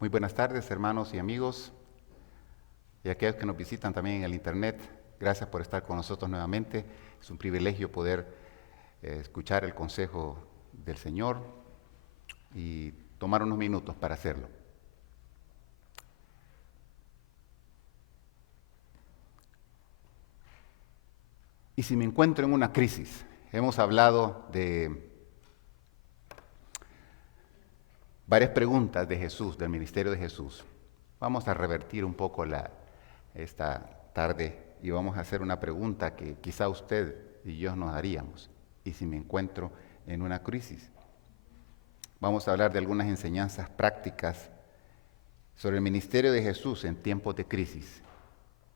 Muy buenas tardes, hermanos y amigos, y aquellos que nos visitan también en el internet. Gracias por estar con nosotros nuevamente. Es un privilegio poder escuchar el consejo del Señor y tomar unos minutos para hacerlo. Y si me encuentro en una crisis, hemos hablado de varias preguntas de Jesús, del ministerio de Jesús. Vamos a revertir un poco esta tarde y vamos a hacer una pregunta que quizá usted y yo nos haríamos. ¿Y si me encuentro en una crisis? Vamos a hablar de algunas enseñanzas prácticas sobre el ministerio de Jesús en tiempos de crisis.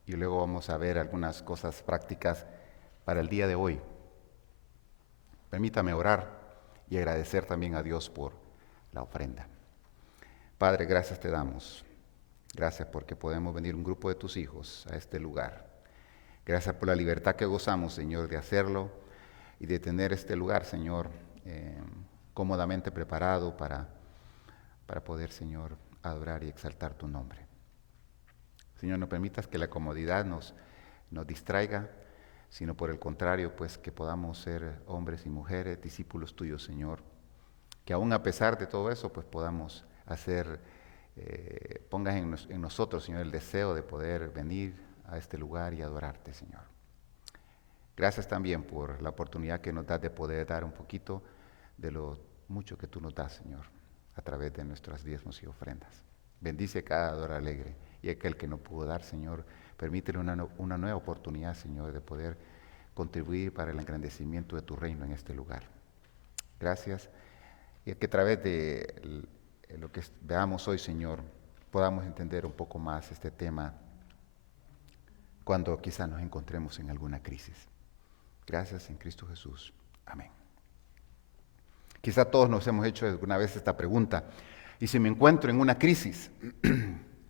Y luego vamos a ver algunas cosas prácticas para el día de hoy. Permítame orar y agradecer también a Dios por la ofrenda. Padre, gracias te damos. Gracias porque podemos venir un grupo de tus hijos a este lugar. Gracias por la libertad que gozamos, Señor, de hacerlo y de tener este lugar, Señor, cómodamente preparado para poder, Señor, adorar y exaltar tu nombre. Señor, no permitas que la comodidad nos distraiga, sino por el contrario, pues que podamos ser hombres y mujeres, discípulos tuyos, Señor, que aún a pesar de todo eso, pues podamos hacer, pongas en nosotros, Señor, el deseo de poder venir a este lugar y adorarte, Señor. Gracias también por la oportunidad que nos das de poder dar un poquito de lo mucho que tú nos das, Señor, a través de nuestras diezmos y ofrendas. Bendice cada dador alegre y aquel que no pudo dar, Señor, permítele una nueva oportunidad, Señor, de poder contribuir para el engrandecimiento de tu reino en este lugar. Gracias. Y que a través de lo que veamos hoy, Señor, podamos entender un poco más este tema cuando quizás nos encontremos en alguna crisis. Gracias en Cristo Jesús. Amén. Quizá todos nos hemos hecho alguna vez esta pregunta. ¿Y si me encuentro en una crisis?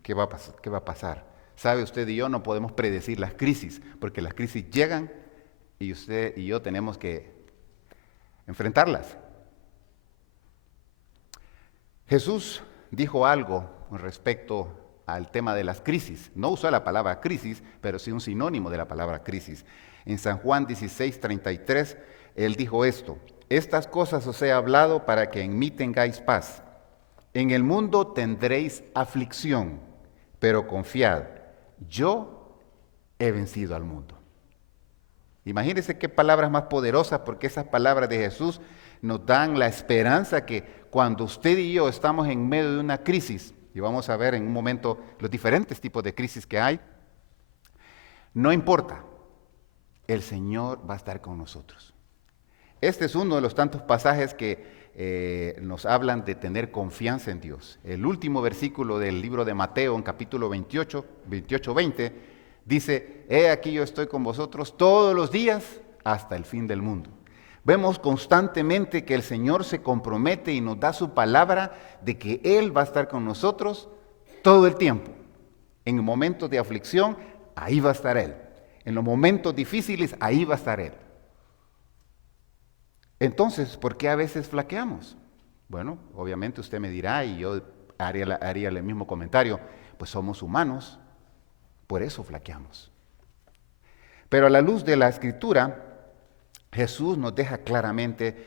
¿Qué va a pasar? Sabe, usted y yo no podemos predecir las crisis, porque las crisis llegan y usted y yo tenemos que enfrentarlas. Jesús dijo algo respecto al tema de las crisis. No usó la palabra crisis, pero sí un sinónimo de la palabra crisis. En San Juan 16:33, Él dijo esto: estas cosas os he hablado para que en mí tengáis paz. En el mundo tendréis aflicción, pero confiad, yo he vencido al mundo. Imagínense qué palabras más poderosas, porque esas palabras de Jesús nos dan la esperanza que cuando usted y yo estamos en medio de una crisis, y vamos a ver en un momento los diferentes tipos de crisis que hay, no importa, el Señor va a estar con nosotros. Este es uno de los tantos pasajes que nos hablan de tener confianza en Dios. El último versículo del libro de Mateo, en capítulo 28-20, dice: he aquí yo estoy con vosotros todos los días hasta el fin del mundo. Vemos constantemente que el Señor se compromete y nos da su palabra de que Él va a estar con nosotros todo el tiempo. En momentos de aflicción, ahí va a estar Él. En los momentos difíciles, ahí va a estar Él. Entonces, ¿por qué a veces flaqueamos? Bueno, obviamente usted me dirá, y yo haría el mismo comentario, pues somos humanos, por eso flaqueamos. Pero a la luz de la Escritura, Jesús nos deja claramente,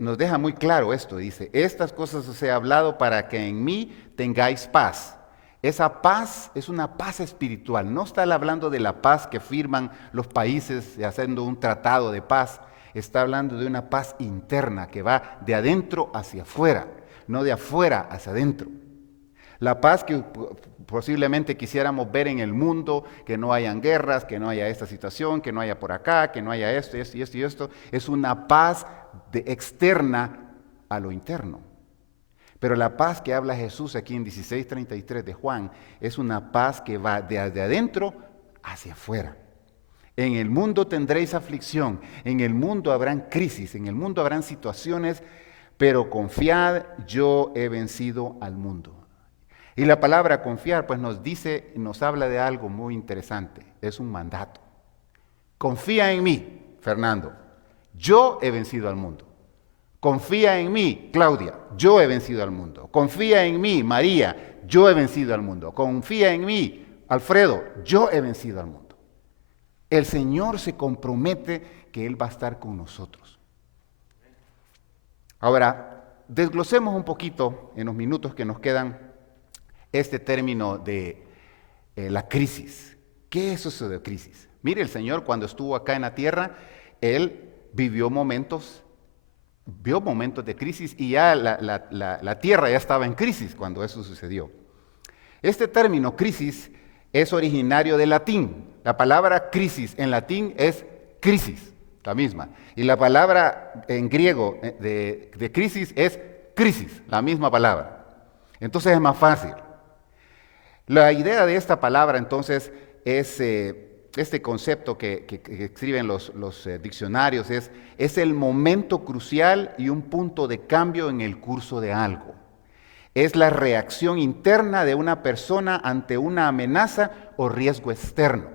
nos deja muy claro esto. Dice: estas cosas os he hablado para que en mí tengáis paz. Esa paz es una paz espiritual. No está hablando de la paz que firman los países haciendo un tratado de paz. Está hablando de una paz interna que va de adentro hacia afuera, no de afuera hacia adentro. La paz que posiblemente quisiéramos ver en el mundo, que no hayan guerras, que no haya esta situación, que no haya por acá, que no haya esto, y esto, es una paz externa a lo interno. Pero la paz que habla Jesús aquí en 16:33 de Juan es una paz que va de adentro hacia afuera. En el mundo tendréis aflicción, en el mundo habrán crisis, en el mundo habrán situaciones, pero confiad, yo he vencido al mundo. Y la palabra confiar pues nos habla de algo muy interesante, es un mandato. Confía en mí, Fernando, yo he vencido al mundo. Confía en mí, Claudia, yo he vencido al mundo. Confía en mí, María, yo he vencido al mundo. Confía en mí, Alfredo, yo he vencido al mundo. El Señor se compromete que Él va a estar con nosotros. Ahora, desglosemos un poquito en los minutos que nos quedan este término de la crisis. ¿Qué es eso de crisis? Mire, el Señor cuando estuvo acá en la tierra, Él vio momentos de crisis y ya la tierra ya estaba en crisis cuando eso sucedió. Este término crisis es originario del latín. La palabra crisis en latín es crisis, la misma. Y la palabra en griego de crisis es crisis, la misma palabra. Entonces es más fácil. La idea de esta palabra entonces es, este concepto que escriben los diccionarios es el momento crucial y un punto de cambio en el curso de algo. Es la reacción interna de una persona ante una amenaza o riesgo externo.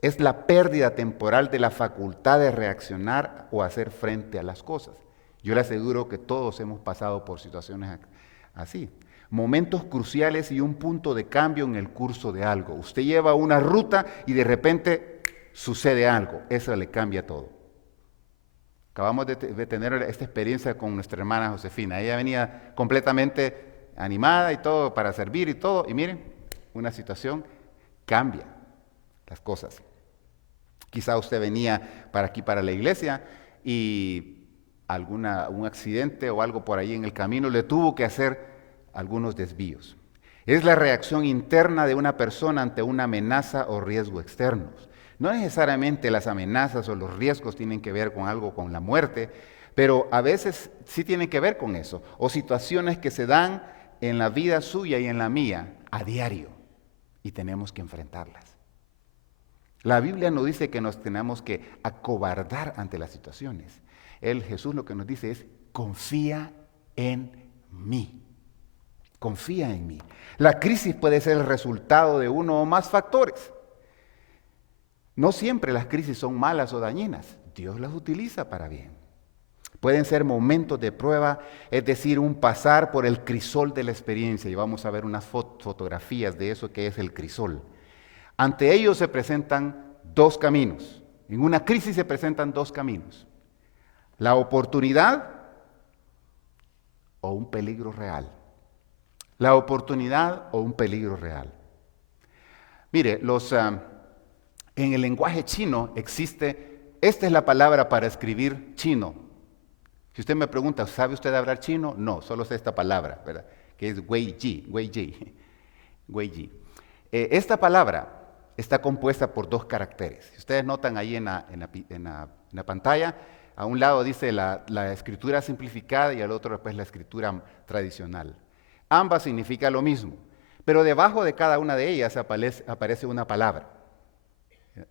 Es la pérdida temporal de la facultad de reaccionar o hacer frente a las cosas. Yo le aseguro que todos hemos pasado por situaciones así. Momentos cruciales y un punto de cambio en el curso de algo. Usted lleva una ruta y de repente sucede algo. Eso le cambia todo. Acabamos de tener esta experiencia con nuestra hermana Josefina. Ella venía completamente animada y todo para servir y todo. Y miren, una situación cambia las cosas. Quizá usted venía para aquí, para la iglesia, y un accidente o algo por ahí en el camino le tuvo que hacer algunos desvíos. Es la reacción interna de una persona ante una amenaza o riesgo externos. No necesariamente las amenazas o los riesgos tienen que ver con algo, con la muerte, pero a veces sí tienen que ver con eso, o situaciones que se dan en la vida suya y en la mía a diario, y tenemos que enfrentarlas. La Biblia nos dice que nos tenemos que acobardar ante las situaciones. Jesús lo que nos dice es, confía en mí. Confía en mí. La crisis puede ser el resultado de uno o más factores. No siempre las crisis son malas o dañinas. Dios las utiliza para bien. Pueden ser momentos de prueba, es decir, un pasar por el crisol de la experiencia. Y vamos a ver unas fotografías de eso que es el crisol. Ante ellos se presentan dos caminos. En una crisis se presentan dos caminos. La oportunidad o un peligro real. La oportunidad o un peligro real. Mire, en el lenguaje chino existe, esta es la palabra para escribir chino. Si usted me pregunta, ¿sabe usted hablar chino? No, solo sé esta palabra, ¿verdad? Que es Weiji. Esta palabra está compuesta por dos caracteres. Si ustedes notan ahí en la pantalla, a un lado dice la escritura simplificada y al otro después la escritura tradicional. Ambas significan lo mismo, pero debajo de cada una de ellas aparece una palabra.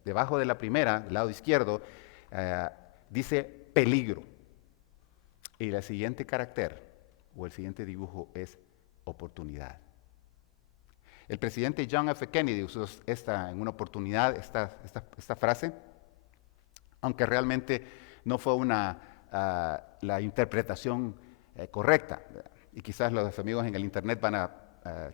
Debajo de la primera, del lado izquierdo, dice peligro. Y el siguiente carácter o el siguiente dibujo es oportunidad. El presidente John F. Kennedy usó en una oportunidad esta frase, aunque realmente no fue la interpretación correcta. Y quizás los amigos en el internet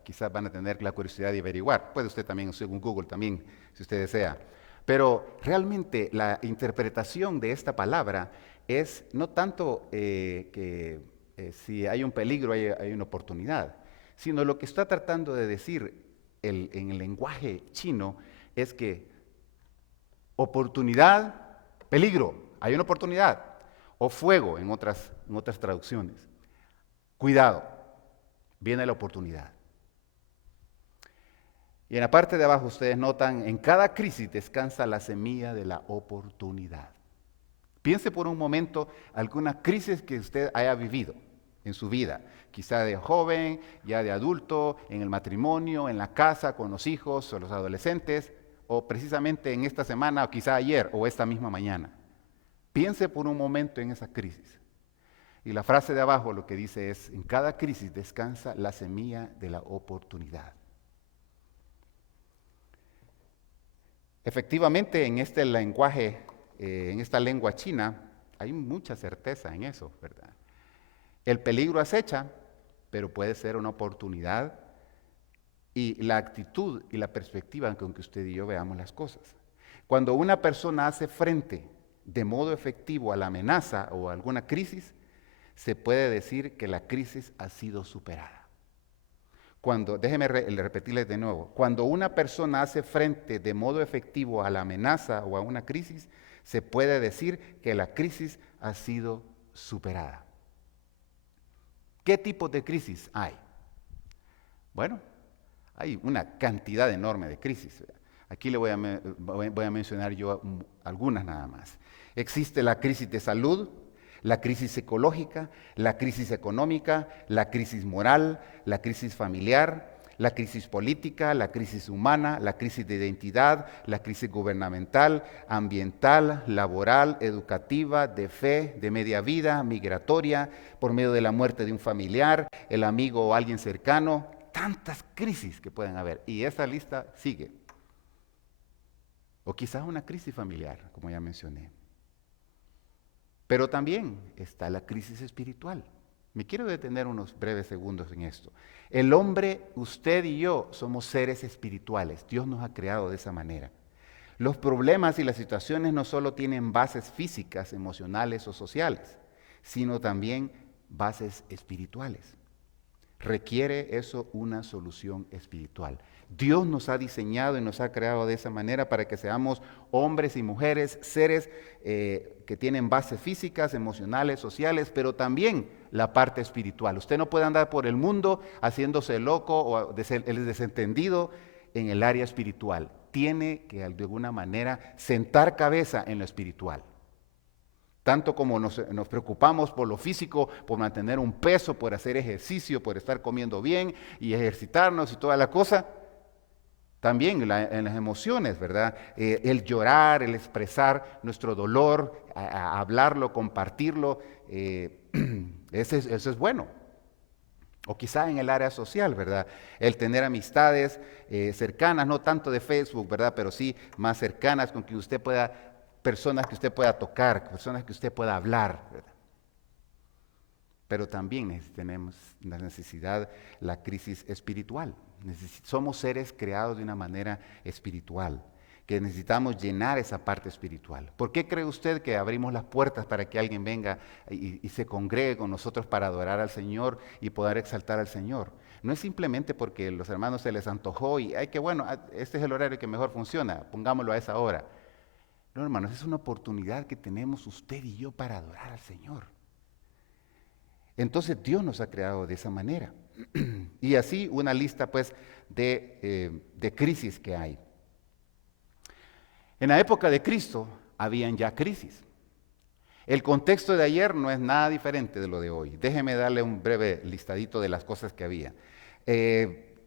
quizás van a tener la curiosidad de averiguar. Puede usted también usar un Google también, si usted desea. Pero realmente la interpretación de esta palabra es no tanto si hay un peligro, hay una oportunidad, sino lo que está tratando de decir en el lenguaje chino es que oportunidad, peligro, hay una oportunidad, o fuego en otras traducciones. Cuidado, viene la oportunidad. Y en la parte de abajo ustedes notan, en cada crisis descansa la semilla de la oportunidad. Piense por un momento alguna crisis que usted haya vivido en su vida, quizá de joven, ya de adulto, en el matrimonio, en la casa, con los hijos o los adolescentes, o precisamente en esta semana, o quizá ayer, o esta misma mañana. Piense por un momento en esa crisis. Y la frase de abajo lo que dice es, en cada crisis descansa la semilla de la oportunidad. Efectivamente, en este lenguaje, en esta lengua china, hay mucha certeza en eso, ¿verdad? El peligro acecha, pero puede ser una oportunidad y la actitud y la perspectiva con que usted y yo veamos las cosas. Cuando una persona hace frente de modo efectivo a la amenaza o a alguna crisis, se puede decir que la crisis ha sido superada. Déjeme repetirles de nuevo, cuando una persona hace frente de modo efectivo a la amenaza o a una crisis, se puede decir que la crisis ha sido superada. ¿Qué tipo de crisis hay? Bueno, hay una cantidad enorme de crisis. Aquí le voy a mencionar yo algunas nada más. Existe la crisis de salud, la crisis ecológica, la crisis económica, la crisis moral, la crisis familiar, la crisis política, la crisis humana, la crisis de identidad, la crisis gubernamental, ambiental, laboral, educativa, de fe, de media vida, migratoria, por medio de la muerte de un familiar, el amigo o alguien cercano. Tantas crisis que pueden haber. Y esa lista sigue. O quizás una crisis familiar, como ya mencioné. Pero también está la crisis espiritual. Me quiero detener unos breves segundos en esto. El hombre, usted y yo, somos seres espirituales. Dios nos ha creado de esa manera. Los problemas y las situaciones no solo tienen bases físicas, emocionales o sociales, sino también bases espirituales. Requiere eso una solución espiritual. Dios nos ha diseñado y nos ha creado de esa manera para que seamos hombres y mujeres, seres que tienen bases físicas, emocionales, sociales, pero también la parte espiritual. Usted no puede andar por el mundo haciéndose loco o el desentendido en el área espiritual. Tiene que de alguna manera sentar cabeza en lo espiritual. Tanto como nos preocupamos por lo físico, por mantener un peso, por hacer ejercicio, por estar comiendo bien y ejercitarnos y toda la cosa, también en las emociones, ¿verdad? El llorar, el expresar nuestro dolor, hablarlo, compartirlo, eso es bueno. O quizá en el área social, ¿verdad? El tener amistades cercanas, no tanto de Facebook, ¿verdad? Pero sí más cercanas con que usted pueda, personas que usted pueda tocar, personas que usted pueda hablar, ¿verdad? Pero también tenemos la necesidad, la crisis espiritual. Somos seres creados de una manera espiritual, que necesitamos llenar esa parte espiritual. ¿Por qué cree usted que abrimos las puertas para que alguien venga y se congregue con nosotros para adorar al Señor y poder exaltar al Señor? No es simplemente porque los hermanos se les antojó y, ay, qué bueno, este es el horario que mejor funciona, pongámoslo a esa hora. No, hermanos, es una oportunidad que tenemos usted y yo para adorar al Señor. Entonces Dios nos ha creado de esa manera. Y así una lista pues de crisis que hay. En la época de Cristo habían ya crisis. El contexto de ayer no es nada diferente de lo de hoy. Déjeme darle un breve listadito de las cosas que había.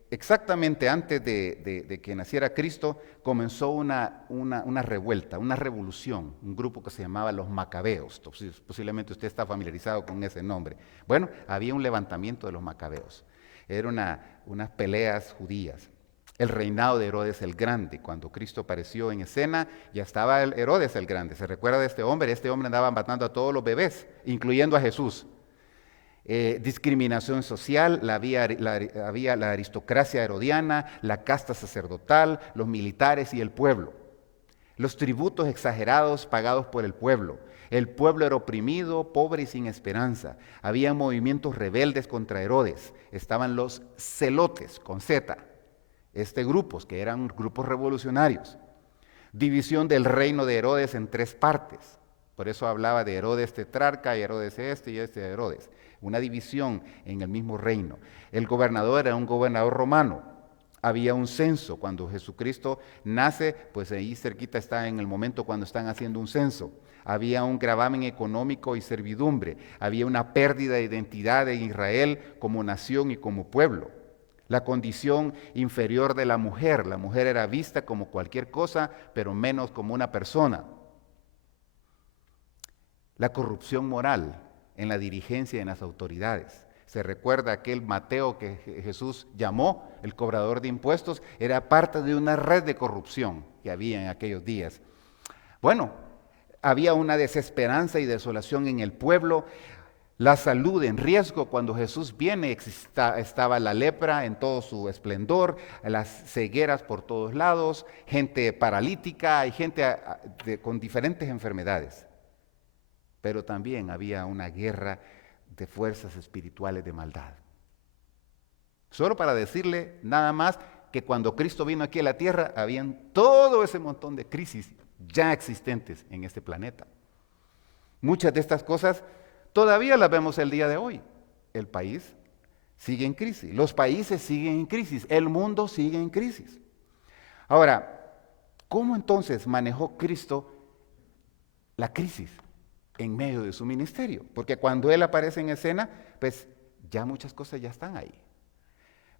Exactamente antes de que naciera Cristo, comenzó una revuelta, una revolución, un grupo que se llamaba los Macabeos. Posiblemente usted está familiarizado con ese nombre. Bueno, había un levantamiento de los Macabeos. Eran unas peleas judías. El reinado de Herodes el Grande, cuando Cristo apareció en escena, ya estaba Herodes el Grande. ¿Se recuerda de este hombre? Este hombre andaba matando a todos los bebés, incluyendo a Jesús. Discriminación social, había la aristocracia herodiana, la casta sacerdotal, los militares y el pueblo. Los tributos exagerados pagados por el pueblo. El pueblo era oprimido, pobre y sin esperanza. Había movimientos rebeldes contra Herodes. Estaban los celotes, con Z, grupos que eran grupos revolucionarios. División del reino de Herodes en 3 partes. Por eso hablaba de Herodes tetrarca y Herodes y Herodes. Una división en el mismo reino. El gobernador era un gobernador romano. Había un censo. Cuando Jesucristo nace, pues ahí cerquita está en el momento cuando están haciendo un censo. Había un gravamen económico y servidumbre. Había una pérdida de identidad en Israel como nación y como pueblo. La condición inferior de la mujer era vista como cualquier cosa, pero menos como una persona. La corrupción moral en la dirigencia y en las autoridades. Se recuerda aquel Mateo que Jesús llamó el cobrador de impuestos, era parte de una red de corrupción que había en aquellos días. Bueno, había una desesperanza y desolación en el pueblo, la salud en riesgo. Cuando Jesús viene estaba la lepra en todo su esplendor, las cegueras por todos lados, gente paralítica, hay gente con diferentes enfermedades. Pero también había una guerra de fuerzas espirituales de maldad. Solo para decirle nada más que cuando Cristo vino aquí a la tierra, habían todo ese montón de crisis ya existentes en este planeta. Muchas de estas cosas todavía las vemos el día de hoy. El país sigue en crisis, los países siguen en crisis, el mundo sigue en crisis. Ahora, ¿cómo entonces manejó Cristo la crisis en medio de su ministerio? Porque cuando Él aparece en escena, pues ya muchas cosas ya están ahí.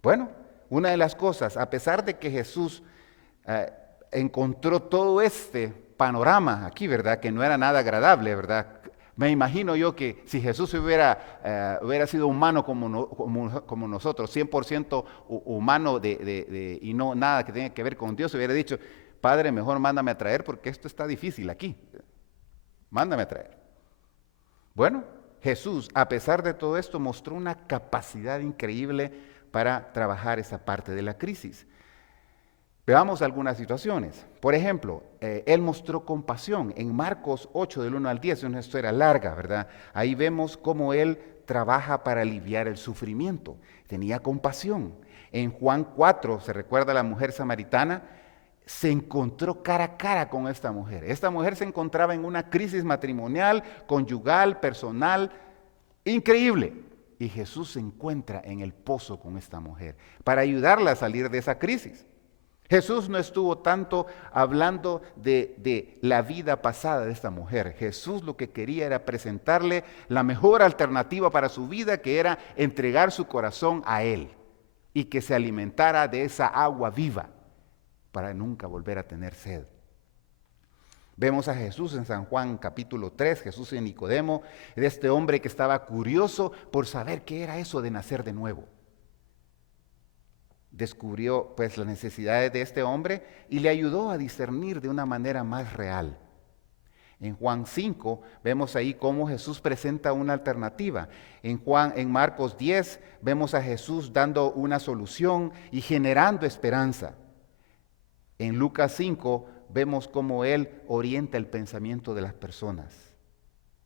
Bueno, una de las cosas, a pesar de que Jesús encontró todo este panorama aquí, ¿verdad? Que no era nada agradable, ¿verdad? Me imagino yo que si Jesús hubiera sido humano como nosotros, 100% humano y no nada que tenga que ver con Dios, hubiera dicho, Padre, mejor mándame a traer porque esto está difícil aquí. Mándame a traer. Bueno, Jesús, a pesar de todo esto, mostró una capacidad increíble para trabajar esa parte de la crisis. Veamos algunas situaciones. Por ejemplo, Él mostró compasión. En Marcos 8, del 1 al 10, es una historia larga, ¿verdad? Ahí vemos cómo Él trabaja para aliviar el sufrimiento. Tenía compasión. En Juan 4, se recuerda la mujer samaritana, se encontró cara a cara con esta mujer. Esta mujer se encontraba en una crisis matrimonial, conyugal, personal, increíble. Y Jesús se encuentra en el pozo con esta mujer para ayudarla a salir de esa crisis. Jesús no estuvo tanto hablando de la vida pasada de esta mujer. Jesús lo que quería era presentarle la mejor alternativa para su vida, que era entregar su corazón a Él y que se alimentara de esa agua viva para nunca volver a tener sed. Vemos a Jesús en San Juan capítulo 3, Jesús en Nicodemo, de este hombre que estaba curioso por saber qué era eso de nacer de nuevo. Descubrió pues las necesidades de este hombre y le ayudó a discernir de una manera más real. En Juan 5 vemos ahí cómo Jesús presenta una alternativa. En Marcos 10 vemos a Jesús dando una solución y generando esperanza. En Lucas 5 vemos cómo Él orienta el pensamiento de las personas.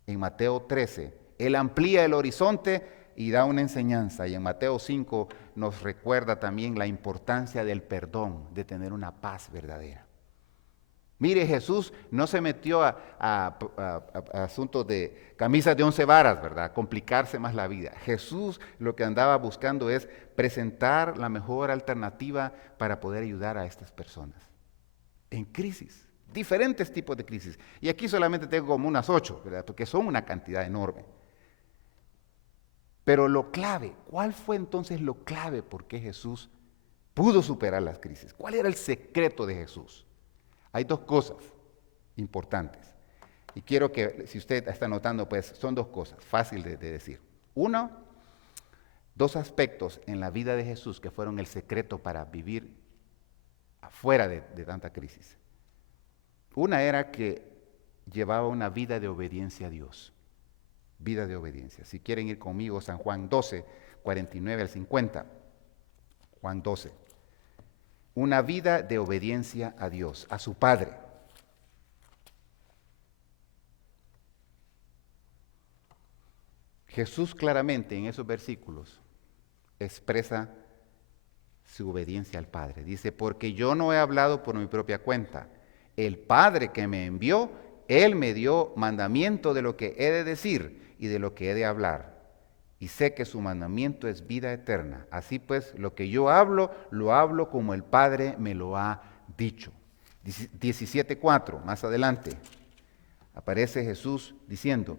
En Mateo 13, Él amplía el horizonte y da una enseñanza. Y en Mateo 5 nos recuerda también la importancia del perdón, de tener una paz verdadera. Mire, Jesús no se metió a asuntos de camisas de 11 varas, ¿verdad? Complicarse más la vida. Jesús lo que andaba buscando es presentar la mejor alternativa para poder ayudar a estas personas en crisis, diferentes tipos de crisis. Y aquí solamente tengo como unas 8, ¿verdad? Porque son una cantidad enorme. Pero lo clave, ¿cuál fue entonces lo clave por qué Jesús pudo superar las crisis? ¿Cuál era el secreto de Jesús? Hay dos cosas importantes. Y quiero que, si usted está notando, pues son dos cosas, fácil de decir. Uno, dos aspectos en la vida de Jesús que fueron el secreto para vivir afuera de tanta crisis. Una era que llevaba una vida de obediencia a Dios. Vida de obediencia. Si quieren ir conmigo, San Juan 12, 49 al 50. Juan 12. Una vida de obediencia a Dios, a su Padre. Jesús claramente en esos versículos expresa su obediencia al Padre. Dice, porque yo no he hablado por mi propia cuenta. El Padre que me envió, Él me dio mandamiento de lo que he de decir y de lo que he de hablar. Y sé que su mandamiento es vida eterna. Así pues, lo que yo hablo, lo hablo como el Padre me lo ha dicho. 17:4, más adelante, aparece Jesús diciendo,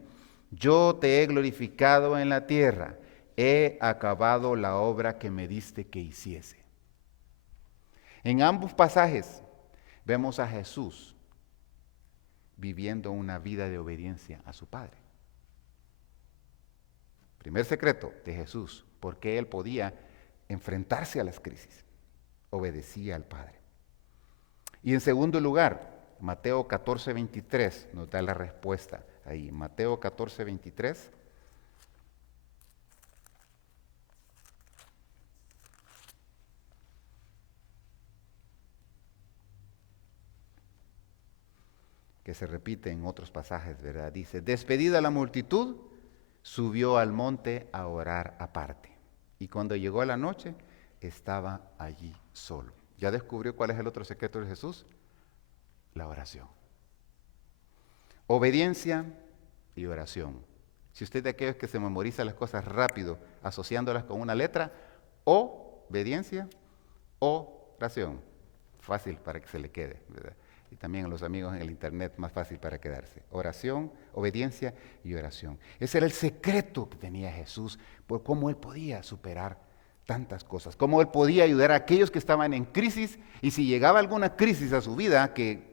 yo te he glorificado en la tierra, he acabado la obra que me diste que hiciese. En ambos pasajes vemos a Jesús viviendo una vida de obediencia a su Padre. Primer secreto de Jesús, porque Él podía enfrentarse a las crisis, obedecía al Padre. Y en segundo lugar, Mateo 14:23 nos da la respuesta ahí. Mateo 14:23. Que se repite en otros pasajes, ¿verdad? Dice, despedida la multitud, subió al monte a orar aparte. Y cuando llegó a la noche, estaba allí solo. ¿Ya descubrió cuál es el otro secreto de Jesús? La oración. Obediencia y oración. Si usted es de aquellos que se memoriza las cosas rápido, asociándolas con una letra, obediencia, oración. Fácil para que se le quede, ¿verdad? Y también a los amigos en el internet, más fácil para quedarse. Oración, obediencia y oración. Ese era el secreto que tenía Jesús, por cómo él podía superar tantas cosas, cómo él podía ayudar a aquellos que estaban en crisis, y si llegaba alguna crisis a su vida, que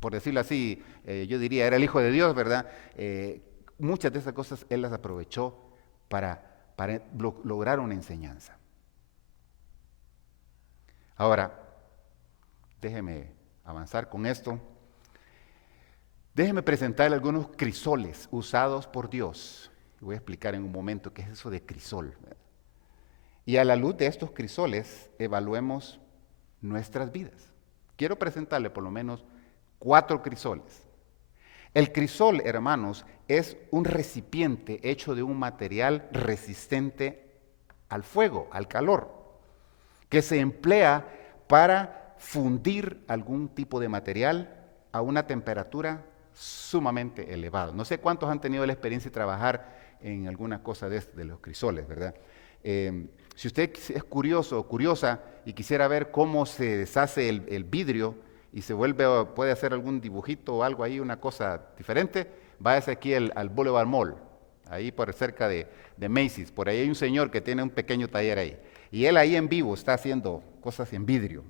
por decirlo así, yo diría, era el Hijo de Dios, ¿verdad? Muchas de esas cosas él las aprovechó para lograr una enseñanza. Ahora, déjeme avanzar con esto. Déjeme presentarle algunos crisoles usados por Dios. Voy a explicar en un momento qué es eso de crisol. Y a la luz de estos crisoles, evaluemos nuestras vidas. Quiero presentarle por lo menos 4 crisoles. El crisol, hermanos, es un recipiente hecho de un material resistente al fuego, al calor, que se emplea para fundir algún tipo de material a una temperatura sumamente elevada. No sé cuántos han tenido la experiencia de trabajar en alguna cosa de los crisoles, ¿verdad? Si usted es curioso o curiosa y quisiera ver cómo se deshace el vidrio y se vuelve, puede hacer algún dibujito o algo ahí, una cosa diferente, váyase aquí al Boulevard Mall, ahí por cerca de Macy's. Por ahí hay un señor que tiene un pequeño taller ahí. Y él ahí en vivo está haciendo cosas en vidrio.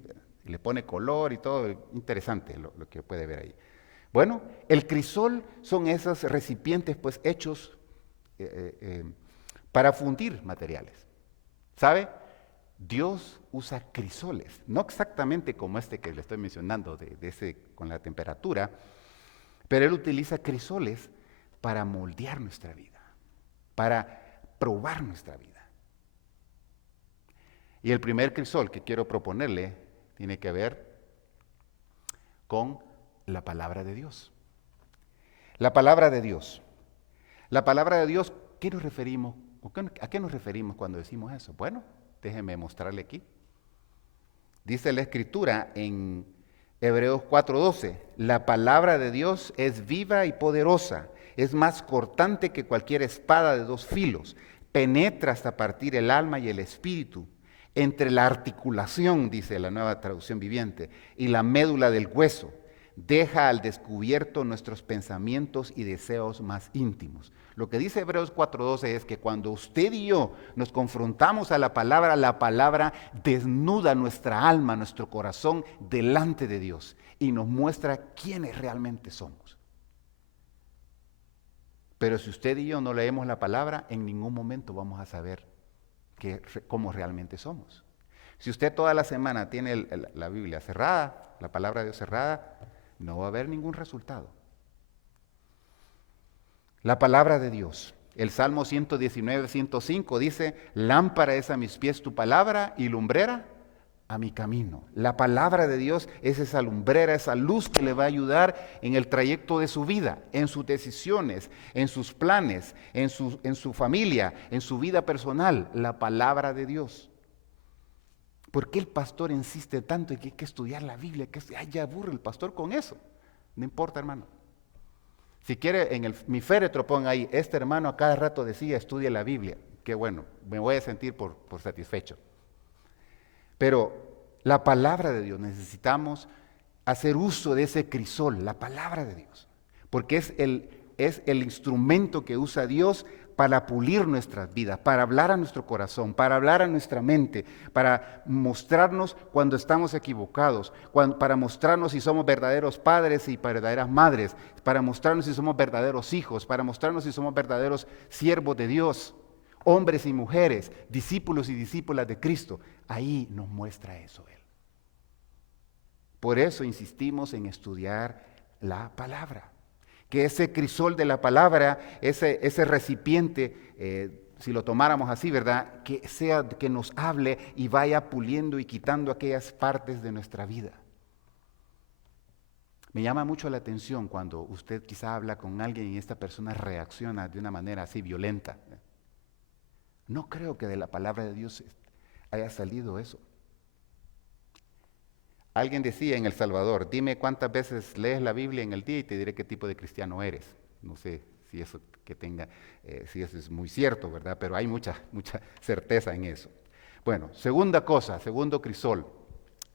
Y le pone color y todo. Interesante lo que puede ver ahí. Bueno, el crisol son esos recipientes pues hechos para fundir materiales. ¿Sabe? Dios usa crisoles, no exactamente como este que le estoy mencionando, de ese con la temperatura, pero Él utiliza crisoles para moldear nuestra vida, para probar nuestra vida. Y el primer crisol que quiero proponerle tiene que ver con la palabra de Dios. La palabra de Dios. La palabra de Dios, ¿qué nos referimos? ¿A qué nos referimos cuando decimos eso? Bueno, déjeme mostrarle aquí. Dice la Escritura en Hebreos 4:12, la palabra de Dios es viva y poderosa, es más cortante que cualquier espada de 2 filos, penetra hasta partir el alma y el espíritu, entre la articulación, dice la Nueva Traducción Viviente, y la médula del hueso, deja al descubierto nuestros pensamientos y deseos más íntimos. Lo que dice Hebreos 4:12 es que cuando usted y yo nos confrontamos a la palabra desnuda nuestra alma, nuestro corazón delante de Dios y nos muestra quiénes realmente somos. Pero si usted y yo no leemos la palabra, en ningún momento vamos a saber cómo realmente somos. Si usted toda la semana tiene la Biblia cerrada, la palabra de Dios cerrada, no va a haber ningún resultado. La palabra de Dios. El Salmo 119:105 dice, lámpara es a mis pies tu palabra y lumbrera a mi camino. La palabra de Dios es esa lumbrera, esa luz que le va a ayudar en el trayecto de su vida, en sus decisiones, en sus planes, en su familia, en su vida personal. La palabra de Dios. ¿Por qué el pastor insiste tanto en que hay que estudiar la Biblia? Ya aburre el pastor con eso. No importa, hermano. Si quiere, en mi féretro ponga ahí, este hermano a cada rato decía, estudie la Biblia. Qué bueno, me voy a sentir por satisfecho. Pero la palabra de Dios, necesitamos hacer uso de ese crisol, la palabra de Dios. Porque es el instrumento que usa Dios para pulir nuestras vidas, para hablar a nuestro corazón, para hablar a nuestra mente, para mostrarnos cuando estamos equivocados, para mostrarnos si somos verdaderos padres y verdaderas madres, para mostrarnos si somos verdaderos hijos, para mostrarnos si somos verdaderos siervos de Dios, hombres y mujeres, discípulos y discípulas de Cristo. Ahí nos muestra eso Él. Por eso insistimos en estudiar la palabra. Que ese crisol de la palabra, ese recipiente, si lo tomáramos así, ¿verdad? Que sea, que nos hable y vaya puliendo y quitando aquellas partes de nuestra vida. Me llama mucho la atención cuando usted quizá habla con alguien y esta persona reacciona de una manera así violenta. No creo que de la palabra de Dios haya salido eso. Alguien decía en El Salvador, dime cuántas veces lees la Biblia en el día y te diré qué tipo de cristiano eres. No sé si eso si eso es muy cierto, ¿verdad? Pero hay mucha certeza en eso. Bueno, segunda cosa, segundo crisol.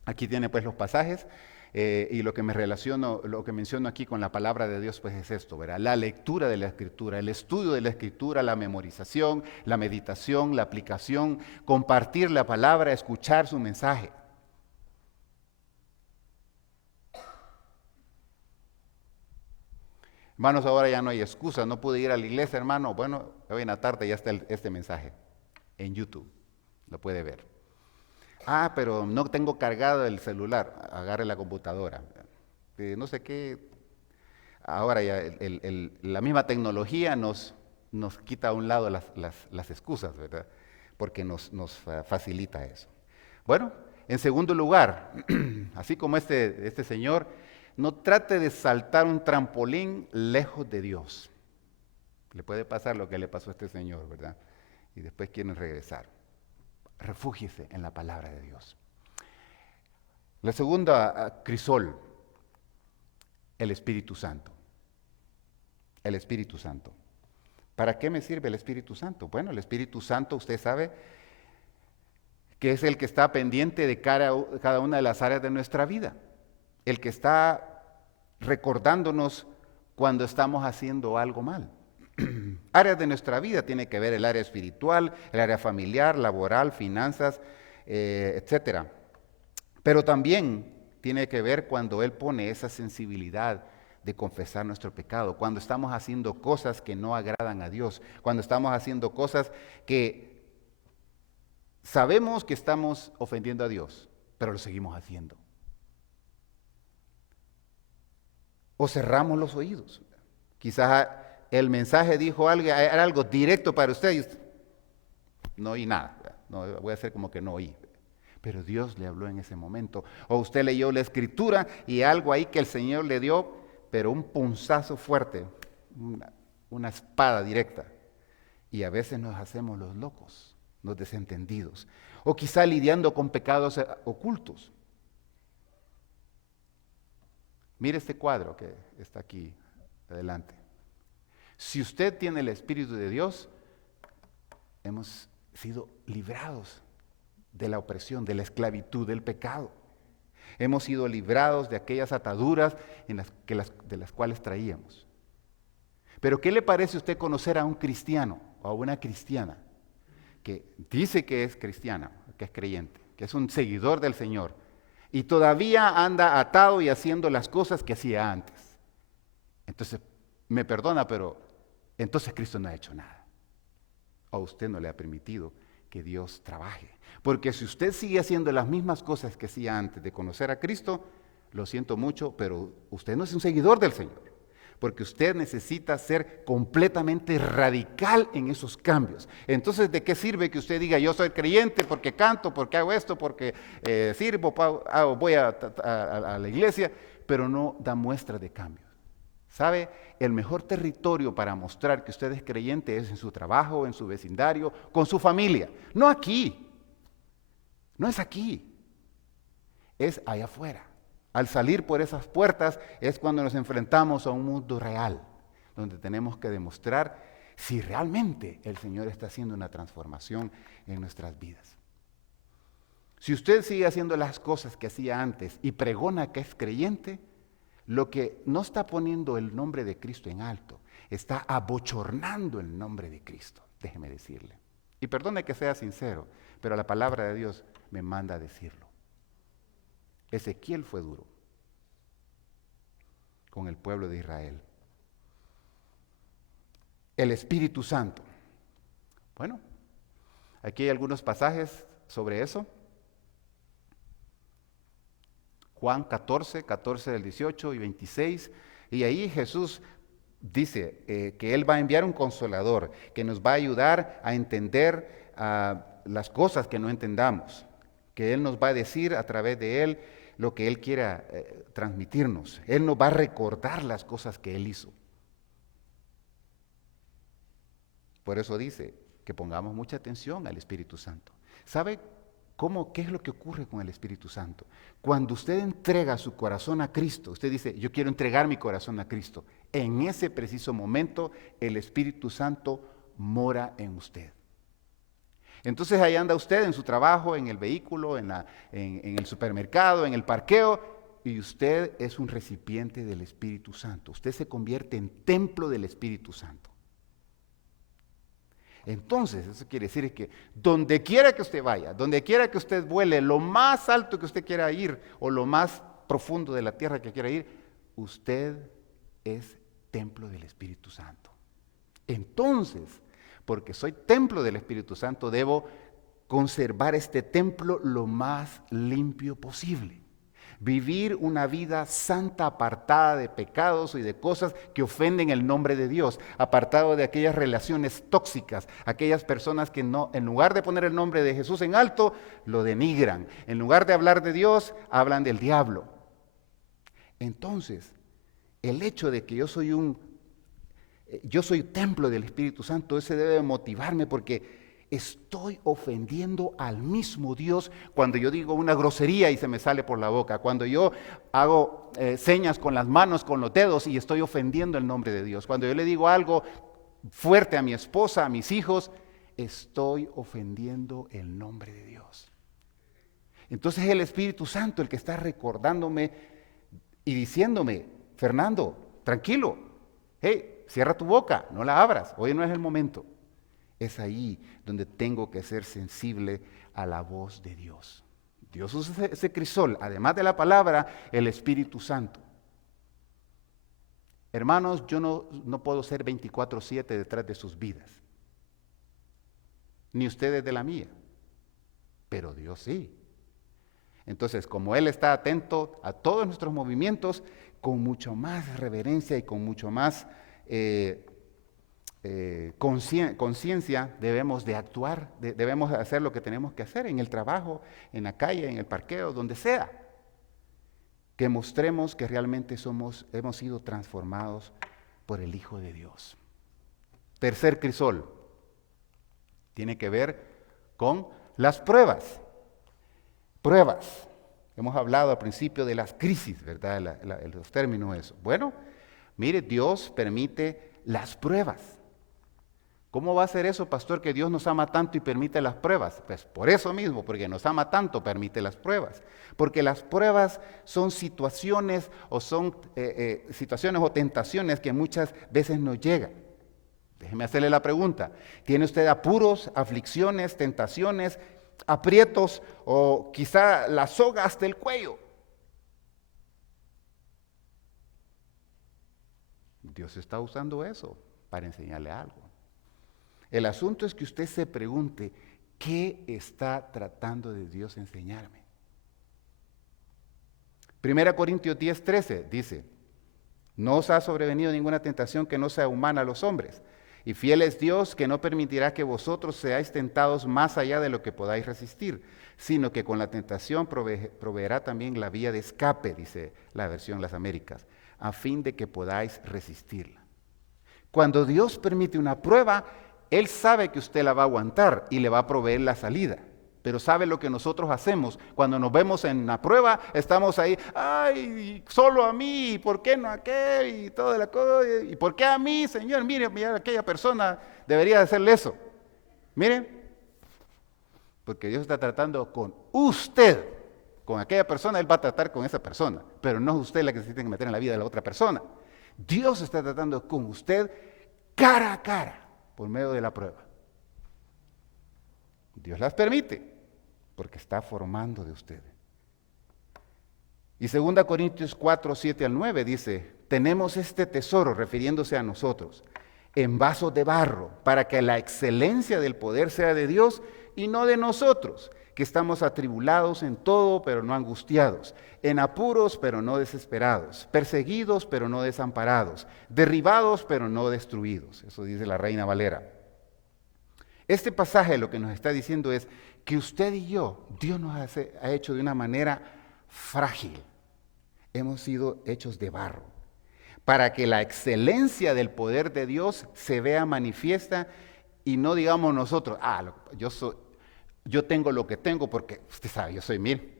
Aquí tiene pues los pasajes y lo que menciono aquí con la palabra de Dios pues es esto, ¿verdad? La lectura de la Escritura, el estudio de la Escritura, la memorización, la meditación, la aplicación, compartir la palabra, escuchar su mensaje. Hermanos, ahora ya no hay excusa, no pude ir a la iglesia, hermano. Bueno, hoy en la tarde ya está este mensaje en YouTube, lo puede ver. Ah, pero no tengo cargado el celular, agarre la computadora. No sé qué, ahora ya la misma tecnología nos quita a un lado las excusas, ¿verdad? Porque nos facilita eso. Bueno, en segundo lugar, así como este señor, no trate de saltar un trampolín lejos de Dios. Le puede pasar lo que le pasó a este señor, ¿verdad? Y después quieren regresar. Refúgiese en la palabra de Dios. La segunda crisol, el Espíritu Santo. El Espíritu Santo. ¿Para qué me sirve el Espíritu Santo? Bueno, el Espíritu Santo, usted sabe, que es el que está pendiente de cada una de las áreas de nuestra vida. El que está recordándonos cuando estamos haciendo algo mal. Áreas de nuestra vida tiene que ver el área espiritual, el área familiar, laboral, finanzas, etcétera. Pero también tiene que ver cuando Él pone esa sensibilidad de confesar nuestro pecado, cuando estamos haciendo cosas que no agradan a Dios, cuando estamos haciendo cosas que sabemos que estamos ofendiendo a Dios, pero lo seguimos haciendo. O cerramos los oídos. Quizás el mensaje dijo algo, era algo directo para usted y no oí nada. No, voy a hacer como que no oí. Pero Dios le habló en ese momento. O usted leyó la escritura y algo ahí que el Señor le dio, pero un punzazo fuerte, una espada directa. Y a veces nos hacemos los locos, los desentendidos. O quizá lidiando con pecados ocultos. Mire este cuadro que está aquí adelante. Si usted tiene el Espíritu de Dios, hemos sido librados de la opresión, de la esclavitud, del pecado. Hemos sido librados de aquellas ataduras de las cuales traíamos. Pero ¿qué le parece a usted conocer a un cristiano o a una cristiana que dice que es cristiana, que es creyente, que es un seguidor del Señor y todavía anda atado y haciendo las cosas que hacía antes? Entonces, me perdona, pero entonces Cristo no ha hecho nada. O usted no le ha permitido que Dios trabaje. Porque si usted sigue haciendo las mismas cosas que hacía antes de conocer a Cristo, lo siento mucho, pero usted no es un seguidor del Señor. Porque usted necesita ser completamente radical en esos cambios. Entonces, ¿de qué sirve que usted diga, yo soy creyente porque canto, porque hago esto, porque sirvo, voy a la iglesia, pero no da muestra de cambio? ¿Sabe? El mejor territorio para mostrar que usted es creyente es en su trabajo, en su vecindario, con su familia. No aquí. No es aquí. Es allá afuera. Al salir por esas puertas es cuando nos enfrentamos a un mundo real, donde tenemos que demostrar si realmente el Señor está haciendo una transformación en nuestras vidas. Si usted sigue haciendo las cosas que hacía antes y pregona que es creyente, lo que no está poniendo el nombre de Cristo en alto, está abochornando el nombre de Cristo, déjeme decirle. Y perdone que sea sincero, pero la palabra de Dios me manda a decirlo. Ezequiel fue duro con el pueblo de Israel. El Espíritu Santo. Bueno, aquí hay algunos pasajes sobre eso. Juan 14, 14 del 18 y 26. Y ahí Jesús dice que Él va a enviar un consolador que nos va a ayudar a entender las cosas que no entendamos, que Él nos va a decir a través de Él lo que Él quiera transmitirnos. Él nos va a recordar las cosas que Él hizo. Por eso dice que pongamos mucha atención al Espíritu Santo. ¿Sabe qué es lo que ocurre con el Espíritu Santo? Cuando usted entrega su corazón a Cristo, usted dice, yo quiero entregar mi corazón a Cristo. En ese preciso momento, el Espíritu Santo mora en usted. Entonces ahí anda usted en su trabajo, en el vehículo, en el supermercado, en el parqueo, y usted es un recipiente del Espíritu Santo. Usted se convierte en templo del Espíritu Santo. Entonces, eso quiere decir que donde quiera que usted vaya, donde quiera que usted vuele, lo más alto que usted quiera ir, o lo más profundo de la tierra que quiera ir, usted es templo del Espíritu Santo. Entonces, porque soy templo del Espíritu Santo, debo conservar este templo lo más limpio posible. Vivir una vida santa, apartada de pecados y de cosas que ofenden el nombre de Dios, apartado de aquellas relaciones tóxicas, aquellas personas que no, en lugar de poner el nombre de Jesús en alto, lo denigran. En lugar de hablar de Dios, hablan del diablo. Entonces, el hecho de que yo soy templo del Espíritu Santo, ese debe motivarme porque estoy ofendiendo al mismo Dios cuando yo digo una grosería y se me sale por la boca, cuando yo hago señas con las manos, con los dedos y estoy ofendiendo el nombre de Dios, cuando yo le digo algo fuerte a mi esposa, a mis hijos, estoy ofendiendo el nombre de Dios. Entonces es el Espíritu Santo el que está recordándome y diciéndome, Fernando, tranquilo, hey, cierra tu boca, no la abras, hoy no es el momento. Es ahí donde tengo que ser sensible a la voz de Dios. Dios usa ese crisol, además de la palabra, el Espíritu Santo. Hermanos, yo no puedo ser 24/7 detrás de sus vidas, ni ustedes de la mía, pero Dios sí. Entonces, como Él está atento a todos nuestros movimientos, con mucho más reverencia y con mucho más conciencia debemos de actuar, debemos hacer lo que tenemos que hacer en el trabajo, en la calle, en el parqueo, donde sea. Que mostremos que realmente hemos sido transformados por el Hijo de Dios. Tercer crisol tiene que ver con las pruebas. Pruebas. Hemos hablado al principio de las crisis, ¿verdad? Los términos eso. Bueno, mire, Dios permite las pruebas. ¿Cómo va a ser eso, pastor, que Dios nos ama tanto y permite las pruebas? Pues por eso mismo, porque nos ama tanto, permite las pruebas. Porque las pruebas son situaciones o tentaciones que muchas veces nos llegan. Déjeme hacerle la pregunta. ¿Tiene usted apuros, aflicciones, tentaciones, aprietos o quizá la soga hasta el cuello? Dios está usando eso para enseñarle algo. El asunto es que usted se pregunte, ¿qué está tratando de Dios enseñarme? 1 Corintios 10:13 dice, no os ha sobrevenido ninguna tentación que no sea humana a los hombres, y fiel es Dios que no permitirá que vosotros seáis tentados más allá de lo que podáis resistir, sino que con la tentación proveerá también la vía de escape, dice la versión Las Américas, a fin de que podáis resistirla. Cuando Dios permite una prueba, Él sabe que usted la va a aguantar y le va a proveer la salida. Pero ¿sabe lo que nosotros hacemos? Cuando nos vemos en la prueba, estamos ahí, ay, solo a mí, ¿por qué no a aquel? Y toda la cosa, ¿y por qué a mí, Señor? Mire, aquella persona debería hacerle eso. Mire, porque Dios está tratando con usted. Con aquella persona, Él va a tratar con esa persona. Pero no es usted la que se tiene que meter en la vida de la otra persona. Dios está tratando con usted cara a cara. Por medio de la prueba. Dios las permite porque está formando de usted. Y 2 Corintios 4:7-9 dice, tenemos este tesoro, refiriéndose a nosotros, en vasos de barro, para que la excelencia del poder sea de Dios y no de nosotros, que estamos atribulados en todo, pero no angustiados, en apuros, pero no desesperados, perseguidos, pero no desamparados, derribados, pero no destruidos. Eso dice la Reina Valera. Este pasaje lo que nos está diciendo es que usted y yo, Dios nos ha hecho de una manera frágil. Hemos sido hechos de barro, para que la excelencia del poder de Dios se vea manifiesta y no digamos nosotros, yo tengo lo que tengo porque usted sabe, yo soy 1000.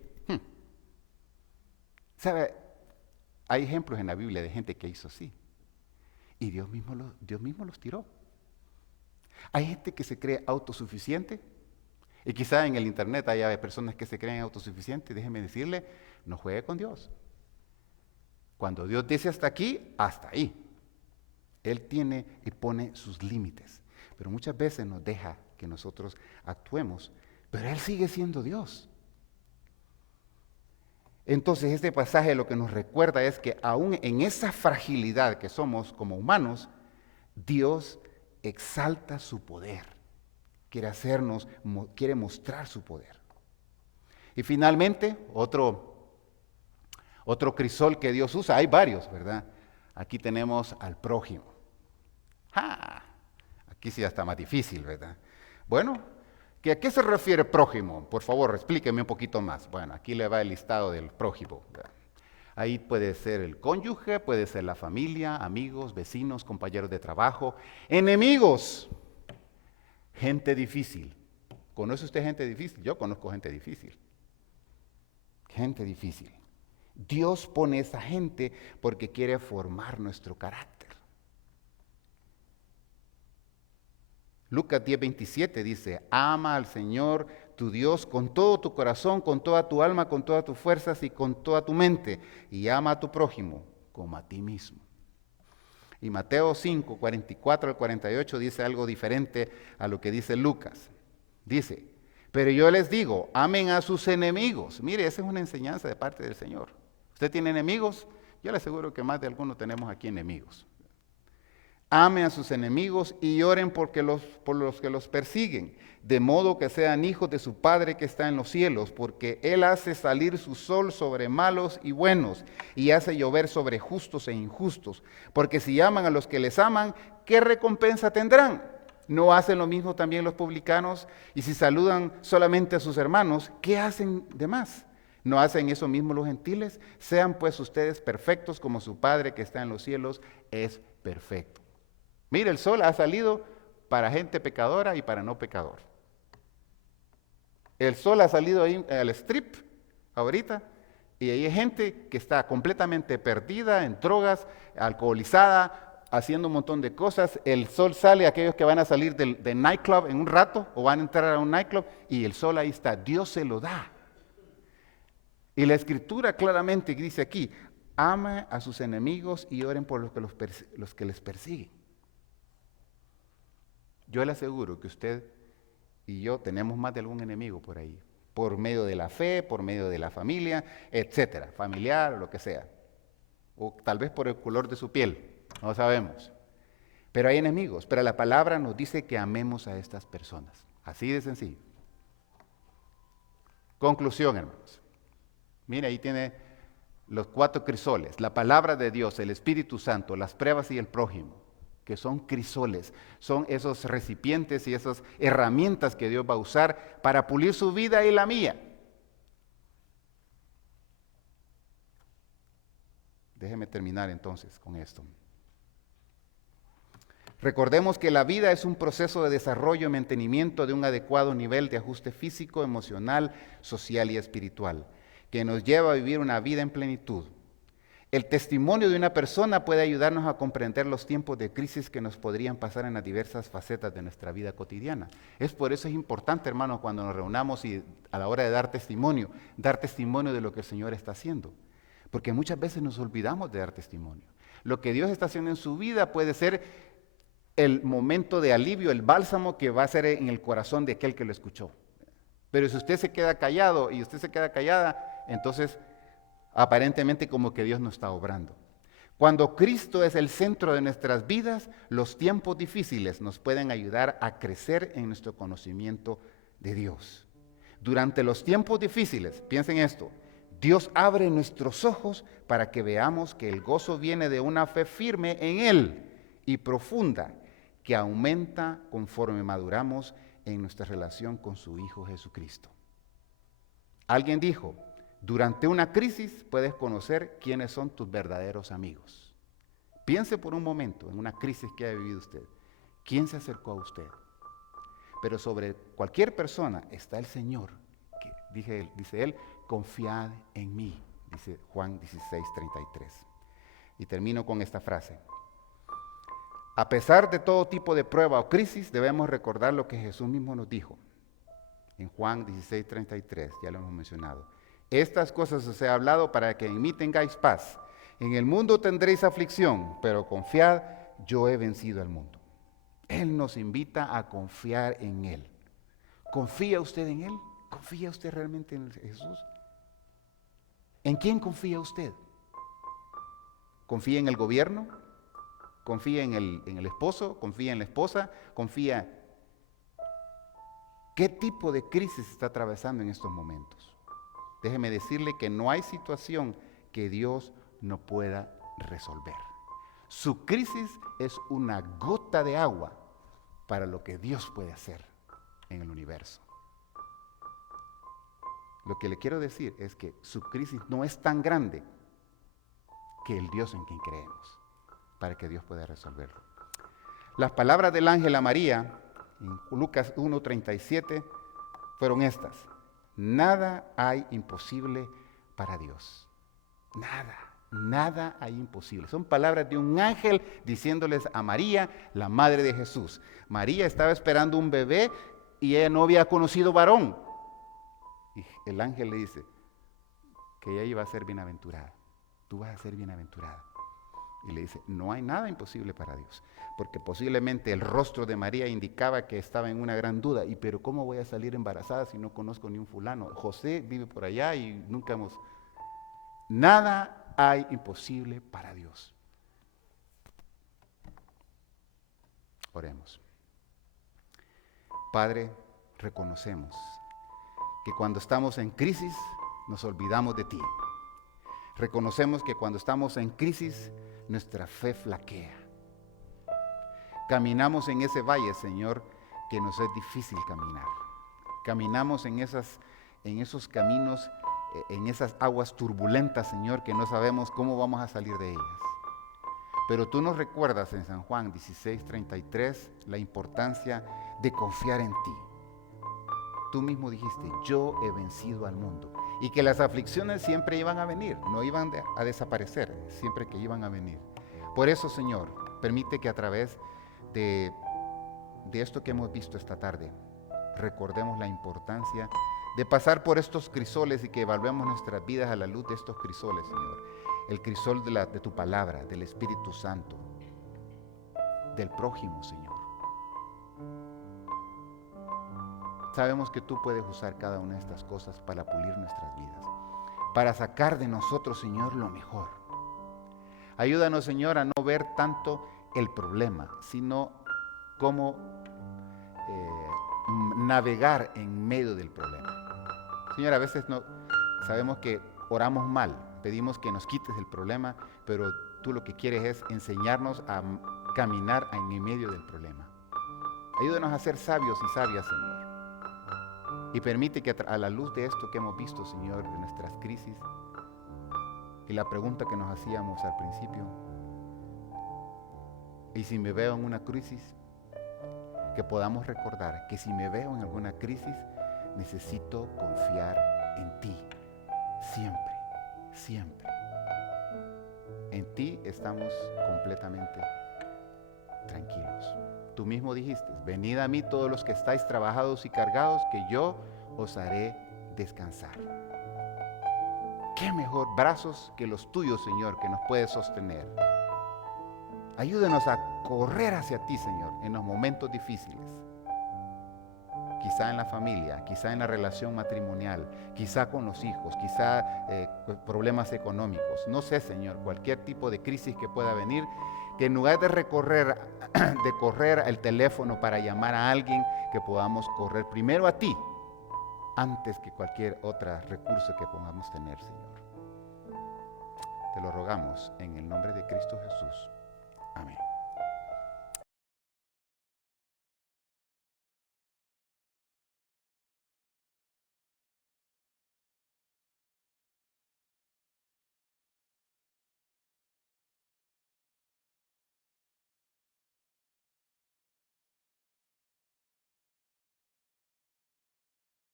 ¿Sabe? Hay ejemplos en la Biblia de gente que hizo así y Dios mismo los tiró. Hay gente que se cree autosuficiente y quizá en el internet haya personas que se creen autosuficientes. Déjeme decirle, no juegue con Dios. Cuando Dios dice hasta aquí, hasta ahí. Él tiene y pone sus límites. Pero muchas veces nos deja que nosotros actuemos. Pero Él sigue siendo Dios. Entonces este pasaje lo que nos recuerda es que aún en esa fragilidad que somos como humanos, Dios exalta su poder. Quiere mostrar su poder. Y finalmente, otro crisol que Dios usa, hay varios, ¿verdad? Aquí tenemos al prójimo. Aquí sí está más difícil, ¿verdad? Bueno, ¿a qué se refiere prójimo? Por favor, explíqueme un poquito más. Bueno, aquí le va el listado del prójimo, ¿verdad? Ahí puede ser el cónyuge, puede ser la familia, amigos, vecinos, compañeros de trabajo, enemigos, gente difícil. ¿Conoce usted gente difícil? Yo conozco gente difícil. Gente difícil. Dios pone esa gente porque quiere formar nuestro carácter. Lucas 10:27 dice, ama al Señor tu Dios con todo tu corazón, con toda tu alma, con todas tus fuerzas y con toda tu mente, y ama a tu prójimo como a ti mismo. Y Mateo 5:44 al 48 dice algo diferente a lo que dice Lucas. Dice, pero yo les digo, amen a sus enemigos. Mire, esa es una enseñanza de parte del Señor. ¿Usted tiene enemigos? Yo le aseguro que más de algunos tenemos aquí enemigos. Amen a sus enemigos y oren por los que los persiguen, de modo que sean hijos de su Padre que está en los cielos, porque Él hace salir su sol sobre malos y buenos, y hace llover sobre justos e injustos. Porque si aman a los que les aman, ¿qué recompensa tendrán? ¿No hacen lo mismo también los publicanos? Y si saludan solamente a sus hermanos, ¿qué hacen de más? ¿No hacen eso mismo los gentiles? Sean pues ustedes perfectos como su Padre que está en los cielos es perfecto. Mire, el sol ha salido para gente pecadora y para no pecador. El sol ha salido ahí al strip ahorita y ahí hay gente que está completamente perdida en drogas, alcoholizada, haciendo un montón de cosas. El sol sale a aquellos que van a salir del nightclub en un rato o van a entrar a un nightclub y el sol ahí está. Dios se lo da. Y la Escritura claramente dice aquí, ama a sus enemigos y oren por los que les persiguen. Yo le aseguro que usted y yo tenemos más de algún enemigo por ahí, por medio de la fe, por medio de la familia, etcétera, familiar o lo que sea. O tal vez por el color de su piel, no sabemos. Pero hay enemigos, pero la palabra nos dice que amemos a estas personas. Así de sencillo. Conclusión, hermanos. Mira, ahí tiene los 4 crisoles, la palabra de Dios, el Espíritu Santo, las pruebas y el prójimo, que son crisoles, son esos recipientes y esas herramientas que Dios va a usar para pulir su vida y la mía. Déjeme terminar entonces con esto. Recordemos que la vida es un proceso de desarrollo y mantenimiento de un adecuado nivel de ajuste físico, emocional, social y espiritual, que nos lleva a vivir una vida en plenitud. El testimonio de una persona puede ayudarnos a comprender los tiempos de crisis que nos podrían pasar en las diversas facetas de nuestra vida cotidiana. Por eso es importante, hermanos, cuando nos reunamos y a la hora de dar testimonio de lo que el Señor está haciendo. Porque muchas veces nos olvidamos de dar testimonio. Lo que Dios está haciendo en su vida puede ser el momento de alivio, el bálsamo que va a ser en el corazón de aquel que lo escuchó. Pero si usted se queda callado y usted se queda callada, entonces aparentemente como que Dios no está obrando. Cuando Cristo es el centro de nuestras vidas, los tiempos difíciles nos pueden ayudar a crecer en nuestro conocimiento de Dios. Durante los tiempos difíciles, piensen esto, Dios abre nuestros ojos para que veamos que el gozo viene de una fe firme en Él y profunda, que aumenta conforme maduramos en nuestra relación con su Hijo Jesucristo. Alguien dijo, durante una crisis puedes conocer quiénes son tus verdaderos amigos. Piense por un momento en una crisis que ha vivido usted. ¿Quién se acercó a usted? Pero sobre cualquier persona está el Señor, que dice él, confiad en mí, dice Juan 16:33. Y termino con esta frase. A pesar de todo tipo de prueba o crisis, debemos recordar lo que Jesús mismo nos dijo. En Juan 16:33, ya lo hemos mencionado. Estas cosas os he hablado para que en mí tengáis paz. En el mundo tendréis aflicción, pero confiad, yo he vencido al mundo. Él nos invita a confiar en Él. ¿Confía usted en Él? ¿Confía usted realmente en Jesús? ¿En quién confía usted? ¿Confía en el gobierno? ¿Confía en el esposo? ¿Confía en la esposa? ¿Confía? ¿Qué tipo de crisis está atravesando en estos momentos? Déjeme decirle que no hay situación que Dios no pueda resolver. Su crisis es una gota de agua para lo que Dios puede hacer en el universo. Lo que le quiero decir es que su crisis no es tan grande que el Dios en quien creemos, para que Dios pueda resolverlo. Las palabras del ángel a María, en Lucas 1:37, fueron estas. Nada hay imposible para Dios. Nada hay imposible. Son palabras de un ángel diciéndoles a María, la madre de Jesús. María estaba esperando un bebé y ella no había conocido varón. Y el ángel le dice que ella iba a ser bienaventurada. Tú vas a ser bienaventurada. Y le dice, no hay nada imposible para Dios. Porque posiblemente el rostro de María indicaba que estaba en una gran duda. Pero ¿cómo voy a salir embarazada si no conozco ni un fulano? José vive por allá y nunca hemos... Nada hay imposible para Dios. Oremos. Padre, reconocemos que cuando estamos en crisis nos olvidamos de ti. Reconocemos que cuando estamos en crisis nuestra fe flaquea. Caminamos en ese valle, Señor, que nos es difícil caminar. Caminamos en esos caminos, en esas aguas turbulentas, Señor, que no sabemos cómo vamos a salir de ellas. Pero tú nos recuerdas en San Juan 16:33 la importancia de confiar en ti. Tú mismo dijiste, yo he vencido al mundo. Y que las aflicciones siempre iban a venir, no iban a desaparecer, siempre que iban a venir. Por eso, Señor, permite que a través de esto que hemos visto esta tarde, recordemos la importancia de pasar por estos crisoles y que evaluemos nuestras vidas a la luz de estos crisoles, Señor. El crisol de tu palabra, del Espíritu Santo, del prójimo, Señor. Sabemos que tú puedes usar cada una de estas cosas para pulir nuestras vidas, para sacar de nosotros, Señor, lo mejor. Ayúdanos, Señor, a no ver tanto el problema, sino cómo navegar en medio del problema. Señor, a veces sabemos que oramos mal, pedimos que nos quites el problema, pero tú lo que quieres es enseñarnos a caminar en medio del problema. Ayúdanos a ser sabios y sabias, Señor. Y permite que a la luz de esto que hemos visto, Señor, de nuestras crisis, y la pregunta que nos hacíamos al principio, y si me veo en una crisis, que podamos recordar que si me veo en alguna crisis, necesito confiar en ti, siempre, siempre. En ti estamos completamente tranquilos. Tú mismo dijiste, venid a mí todos los que estáis trabajados y cargados, que yo os haré descansar. Qué mejor brazos que los tuyos, Señor, que nos puedes sostener. Ayúdanos a correr hacia ti, Señor, en los momentos difíciles. Quizá en la familia, quizá en la relación matrimonial, quizá con los hijos, quizá problemas económicos. No sé, Señor, cualquier tipo de crisis que pueda venir, que en lugar de correr el teléfono para llamar a alguien, que podamos correr primero a ti antes que cualquier otro recurso que podamos tener, Señor. Te lo rogamos en el nombre de Cristo Jesús. Amén.